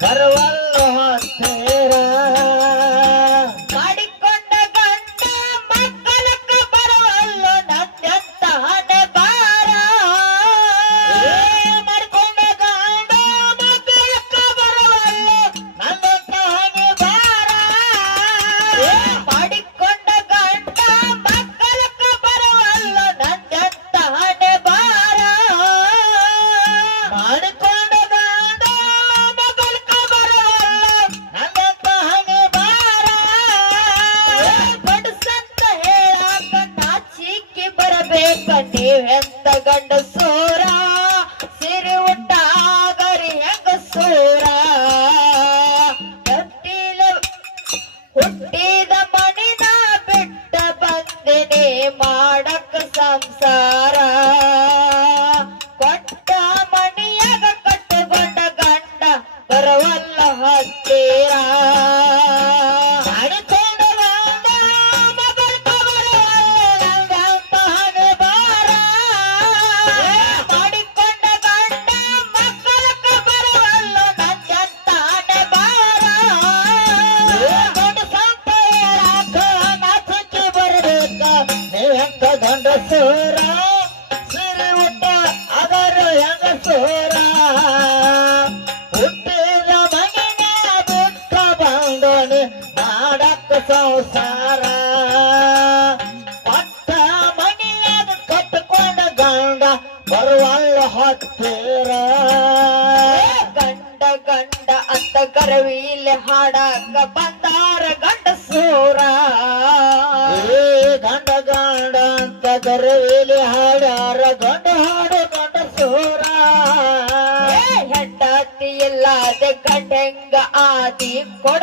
ಬರವಾದ ಸಂಸಾರ. ಪಟ್ಟ ಮನೆಯಾಗ ಕಟ್ಕೊಂಡ ಗಂಡ ಬರುವಲ್ಲ ಹತ್ತೇರ. ಗಂಡ ಗಂಡ ಅಂತ ಕರವಿಲೆ ಹಾಡಕ ಬಂದಾರ ಗಂಡ ಸೂರ ಏ ಗಂಡ ಗಂಡ ಅಂತ ಕರವಿಲೆ ಹಾಡಾರ ಗಂಡ ಹಾಡು ಗಂಡ ಸೂರ ಹೆಂಡತಿ ಇಲ್ಲಾದ ಗಂಡ ಹೆಂಗ ಆದಿ ಕೊಡ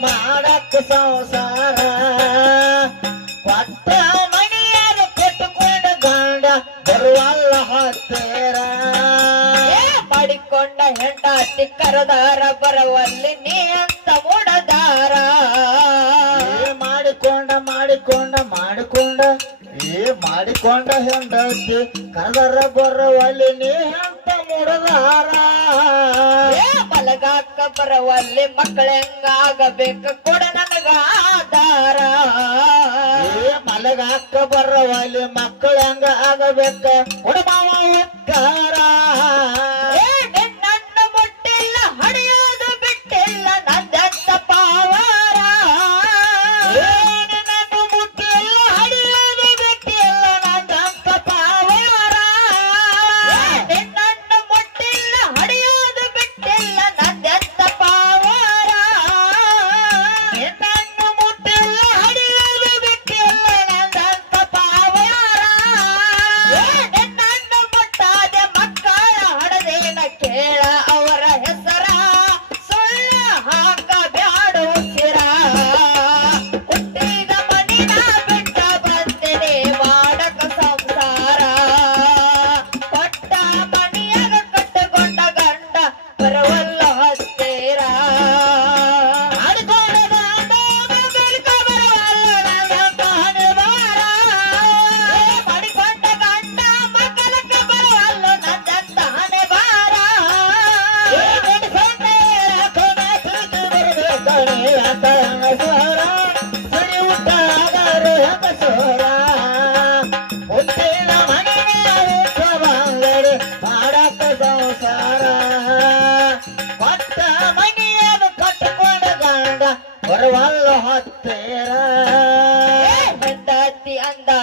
ಮಾಡಕ್ಕ ಸಂಸಾರ. ಕೊಟ್ಟ ಮನೆಯಾರ ಕಟ್ಟಿಕೊಂಡ ಗಂಡ ಬರುವಲ್ಲ ಹತ್ತೀರ. ಮಾಡಿಕೊಂಡ ಹೆಂಡತಿ ಕರದಾರ ಬರವಲ್ಲಿ ನೀ ಅಂತ ಮೂಡದಾರ. ಮಾಡಿಕೊಂಡ ಮಾಡಿಕೊಂಡ ಮಾಡಿಕೊಂಡ ಏ! ಮಾಡಿಕೊಂಡ ಹೆಂಡತಿ ಕರದರ ಬರವಲ್ಲಿ ನೀ ಅಂತ ಮೂಡದಾರ. ಕಲಗಾಕ ಬರವಲ್ಲಿ ಮಕ್ಕಳೆಂಗಾಗಬೇಕು? ಕೊಡ ನನಗ ಆಧಾರ ಮಲಗಾಕ ಬರವಲ್ಲಿ ಮಕ್ಕಳಂಗ ಆಗಬೇಕ ಕೊಡ ಮಾವ ಉತ್ತಾರ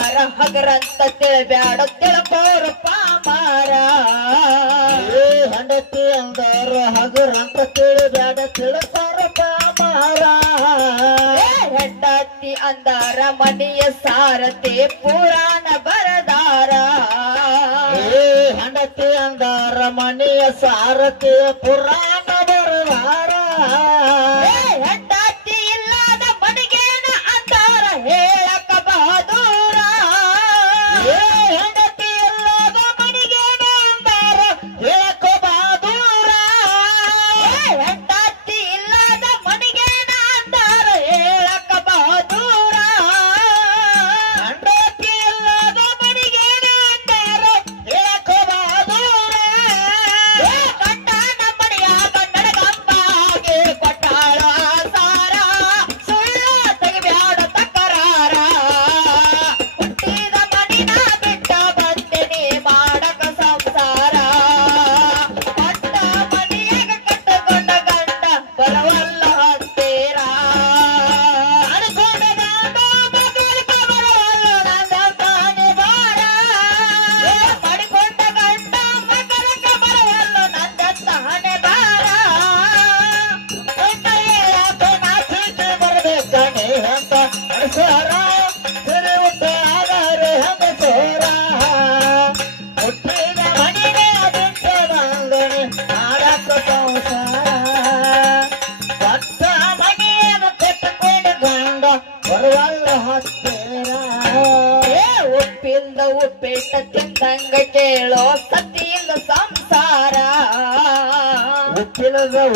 ಅಂದಾರ ಹಗರಂತ ತಿಳಬ್ಯಾಡ ತಿಳ್ಕೋರ ಪಾಮಾರ ಏ ಹೆಂಡತಿ ಅಂದರ ಹಗುರಂತ ತಿಳಿ ಬ್ಯಾಡ ತಿಳ್ತಾರ ಪಾಮಾರ ಏ ಹೆಂಡತಿ ಅಂದಾರ ಮನೆಯ ಸಾರತೆ ಪುರಾಣ ಬರದಾರ. ಏ ಹೆಂಡತಿ ಅಂದಾರ ಮನೆಯ ಸಾರಥಿ ಪುರಾಣ ಬರದಾರ.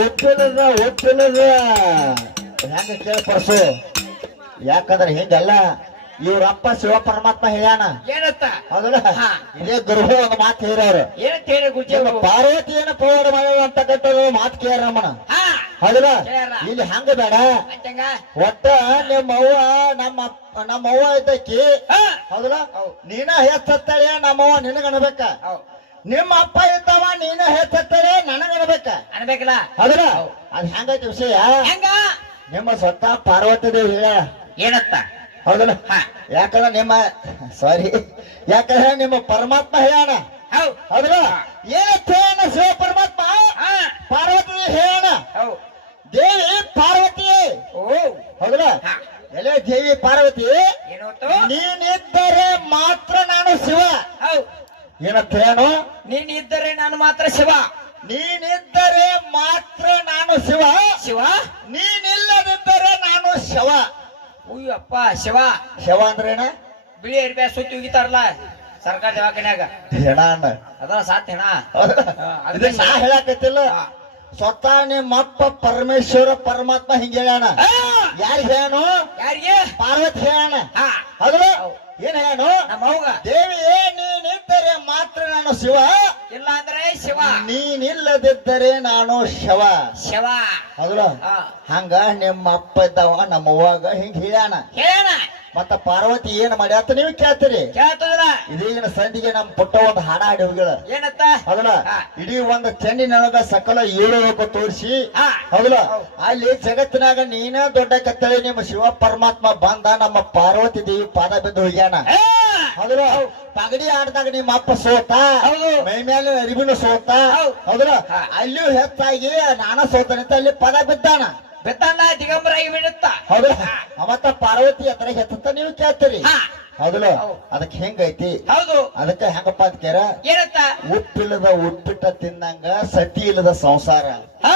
ಉಪ್ಪಿಲದ ಉಪ್ಪಿಲದ ಹೆಂಗ ಕೇಳ ಪರ್ಸು ಯಾಕಂದ್ರೆ ಹಿಂಗಲ್ಲ ಇವ್ರಪ್ಪ ಶಿವ ಪರಮಾತ್ಮ ಹೇಳ್ಯಾನ. ಏನತ್ತ? ಹೌದಲ್ಲ. ಇದೇ ಗುರುಹ ಒಂದು ಮಾತು ಹೇಳವ್ರು ಏನಂತ ಹೇಳಿ ಗುಜ್ಜಿ? ಪಾರ್ವತಿಯನ್ನು ಪವಾಡ ಮಾಡ್ಯಾಳ ಅಂತಕ್ಕಂಥದ್ದು ಮಾತು ಕೇಳ ಹಾ. ಹೌದಲ್ಲ. ಇಲ್ಲಿ ಹಂಗ ಬೇಡ. ಒಟ್ಟ ನಿಮ್ಮ ಅವ್ವ ನಮ್ಮ ಅಪ್ಪ- ನಮ್ಮ ಅವ್ವ ಇದ್ದಕ್ಕಿ ಹೌದಲ್ಲ? ನೀನ ಹೆಚ್ಚತ್ತಳೆ ನಮ್ಮವ್ವ ನಿನಗನ್ಬೇಕ. ಹೌದ್. ನಿಮ್ಮ ಅಪ್ಪ ಇದ್ದವ ನೀನ ಹೆಚ್ಚತ್ತರೆ ನನಗೆ ಅನ್ಬೇಕ. ಅನ್ಬೇಕಲ್ಲ? ಅದ್ರ. ಅದ್ ಹೆಂಗೈತಿ ವಿಷಯ? ಹೆಂಗ? ನಿಮ್ಮ ಸ್ವತಃ ಪಾರ್ವತಿ ದೇವಿ ಏನತ್ತ? ಹೌದಲ್ಲ? ಯಾಕಂದ್ರ ನಿಮ್ಮ ಸಾರಿ ಯಾಕಂದ್ರೆ ನಿಮ್ಮ ಪರಮಾತ್ಮ ಹೇಳೋಣ. ಹೌದ್. ಹೌದಲ್ಲ? ಏ ತೇನ ಶಿವ ಪರಮಾತ್ಮ? ಹಾ. ಪಾರ್ವತಿ ಹೌದ್. ದೇವಿ ಪಾರ್ವತಿ. ಓ. ಹೌದಲ್ಲ? ಎಲೆ ದೇವಿ ಪಾರ್ವತಿ? ನೀನಿದ್ದರೆ ಮಾತ್ರ ನಾನು ಶಿವ. ಹೌದ್. ಏನಂತ ಹೇಳನು ನೀನ್ ಮಾತ್ರ ಶಿವ. ನೀನಿದ್ದರೆ ಮಾತ್ರ ನಾನು ಶಿವ. ಶಿವ? ನೀನಿಲ್ಲದಿದ್ದರೆ ನಾನು ಶವ. ಅಯ್ಯಪ್ಪ ಶಿವ. ಶವ ಅಂದ್ರೇನ? ಬಿಳಿ ಅರ್ಬಿ ಸುತ್ತಿ ಉಗಿತಾರಲ್ಲ ಸರ್ಕಾರ ದವಾಖಾನ್ಯಾಗ. ಹೆಣ ಅಣ್ಣ ಅದ ಸಾತ್ ಹೆಣ? ಅದು ನಾ ಹೇಳಕತ್ತಿಲ್ಲ. ಸ್ವತಃ ನಿಮ್ಮಪ್ಪ ಪರಮೇಶ್ವರ ಪರಮಾತ್ಮ ಹಿಂಗ ಹೇಳ್ಯಾನ ಆ, ಯಾರು ಹೇಳ್ಯಾನು ಯಾರಿಗೆ? ಪಾರ್ವತಿ ಹೇಳ್ಯಾನ ಹಾ. ಹೌದು? ಹೌದ್. ಏನ್ ಹೇಳ್ಯಾನು ನಮ್ಮ ಅವ್ಗ. ದೇವಿಯೇ ನೀನಿದ್ದರೆ ಮಾತ್ರ ನಾನು ಶಿವ. ಇಲ್ಲ ಅಂದ್ರೆ ಶಿವ. ನೀನಿಲ್ಲದಿದ್ದರೆ ನಾನು ಶವ. ಶಿವ. ಹೌದಲ್ಲ ಹಾ. ಹಂಗ ನಿಮ್ಮ ಅಪ್ಪ ಇದ್ದವ ನಮ್ಮ ಅವ್ವಾಗ ಹಿಂಗ ಹೇಳ್ಯಾನ. ಹೇಳೋಣ ಮತ್ತ ಪಾರ್ವತಿ ಏನ್ ಮಾಡ್ಯಾತ ನೀವು ಕೇಳ್ತೀರಿ. ಕೇಳ್ತದ್ರ ಇದೀಗಿನ ಸಂಧಿಗೆ ನಮ್ಮ ಪುಟ್ಟ ಒಂದು ಹಾಡ ಹಾಡಿ ಹೋಗ್ಯಾಳ. ಏನತ್ತ? ಹೌದಲ್ಲ? ಇಡೀ ಒಂದು ಚೆಂಡಿನೊಳಗ ಸಕಲ ಏಳು ಲೋಕ ತೋರಿಸಿ. ಹೌದಲ್ಲ? ಅಲ್ಲಿ ಜಗತ್ತಿನಾಗ ನೀನ ದೊಡ್ಡ ಕತ್ತಳೆ ನಿಮ್ಮ ಶಿವ ಪರಮಾತ್ಮ ಬಂದ ನಮ್ಮ ಪಾರ್ವತಿ ದೇವಿ ಪಾದ ಬಿದ್ದು ಹೋಗ್ಯಾನ. ಹೌದಲ್ಲ? ಪಗಡಿ ಆಡ್ದಾಗ ನಿಮ್ಮ ಅಪ್ಪ ಸೋತ ಹೌದು. ಮೈ ಮೇಲೆ ಅರಿವಿನ ಸೋತ. ಹೌದ್. ಹೌದಲ್ಲ. ಅಲ್ಲಿಯೂ ಹೆಚ್ಚಾಗಿ ನಾನ ಸೋತನಂತ ಅಲ್ಲಿ ಪದ ಬಿದ್ದಾನ. ಬೆತ್ತಣ್ಣ ದಿಗಂಬರಾಗಿ ಬಿಡುತ್ತ? ಹೌದು. ಅವತ್ತ ಪಾರ್ವತಿ ಹತ್ರ ಹೆತ್ತ ನೀವು ಕೇಳ್ತೀರಿ. ಹಾ. ಹೌದಲ್ಲ? ಹೌದ್. ಅದಕ್ಕೆ ಹೆಂಗೈತಿ? ಹೌದು. ಅದಕ್ಕೆ ಹೆಂಗಪ್ಪ ಅಂತ ಕೇರ? ಏನತ್ತ ಉಪ್ಪಿಲ್ಲದ ಉಪ್ಪಿಟ್ಟ ತಿನ್ನಂಗ ಸತಿ ಇಲ್ಲದ ಸಂಸಾರ. ಹಾ.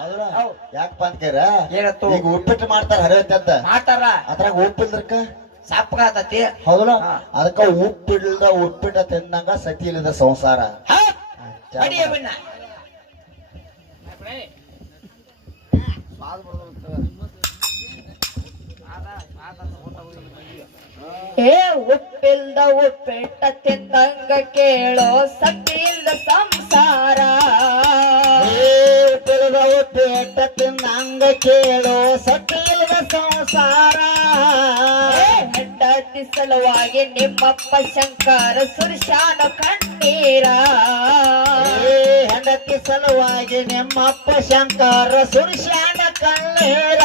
ಹೌದಲ್ಲ? ಹೌದ್. ಯಾಕಪ್ಪ ಅಂತ ಕೇರ? ಏನತ್ತು? ಈಗ ಉಪ್ಪಿಟ್ಟು ಮಾಡ್ತಾರ ಹರಿಯತ್ತಂತ ಮಾಡ್ತಾರ. ಅದ್ರಾಗ ಉಪ್ಪಿಲ್ದಕ್ಕ ಸಪ್ಪಗಾತತಿ ಹೌದಲ್ಲ. ಅದಕ್ಕ ಉಪ್ಪಿಲ್ಲದ ಉಪ್ಪಿಟ್ಟ ತಿನ್ನಂಗ ಸತಿ ಇಲ್ಲದ ಸಂಸಾರ. ಏ ಉಪ್ಪಿಲ್ದ ಉಪ್ಪಿಟ್ಟ ತಿಂದಂಗ ಕೇಳೋ ಸಪ್ಪಿಲ್ದ ಸಂಸಾರ. ಏ ಉಪ್ಪಿಲ್ಲದ ಉಪ್ಪಿಟ್ಟ ತಿಂದಂಗ ಕೇಳೋ ಸಪ್ಪಿಲ್ದ ಸಂಸಾರ. ಹೆಂಡತಿ ಸಲುವಾಗಿ ನಿಮ್ಮಪ್ಪ ಶಂಕರ ಸುರ್ಶಾನ ಕಣ್ಣೀರ. ಹೆಂಡತಿ ಸಲುವಾಗಿ ನಿಮ್ಮಪ್ಪ ಶಂಕರ ಸುರ್ಶಾನ ಕಣ್ಣೀರ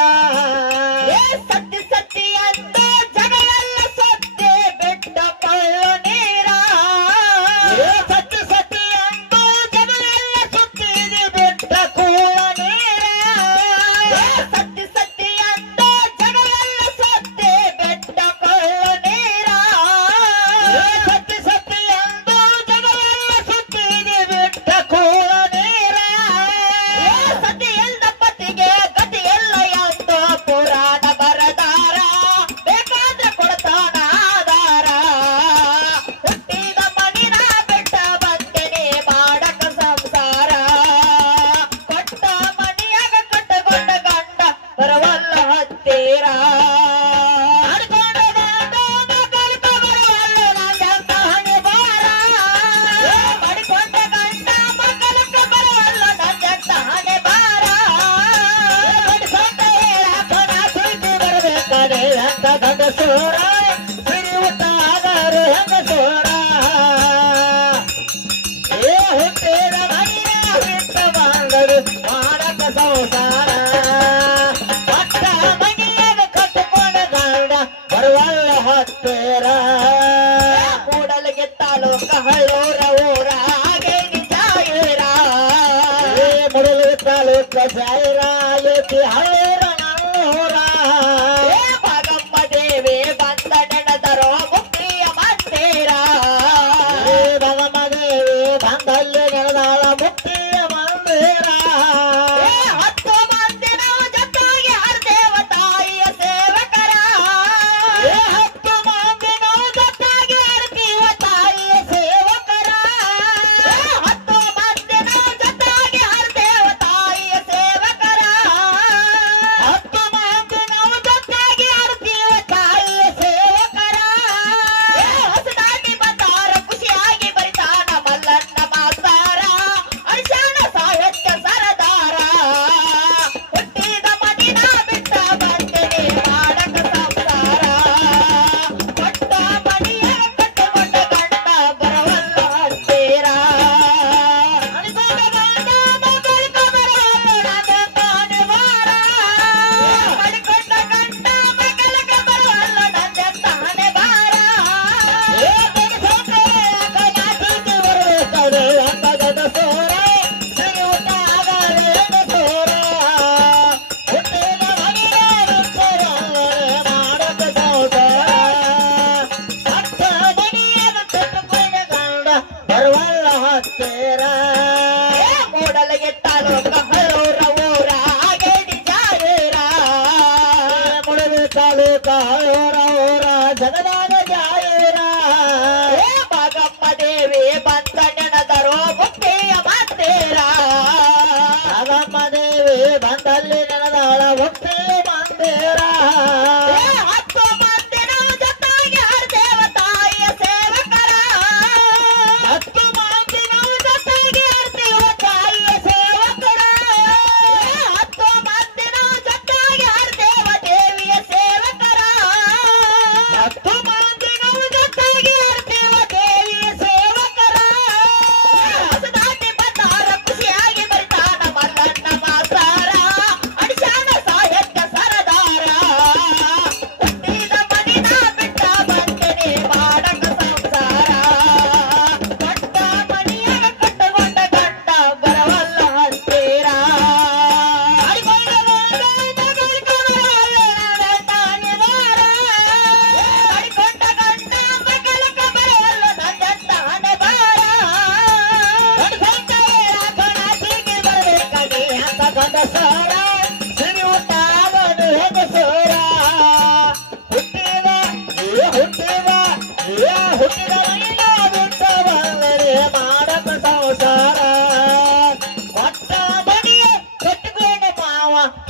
சோரா திருவுட்டாதாரு அங்க சோரா ஏ ஹுட்டேர மணியா விட்ட வாழ்ந்தது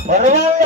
ಹೊರಗಾಳ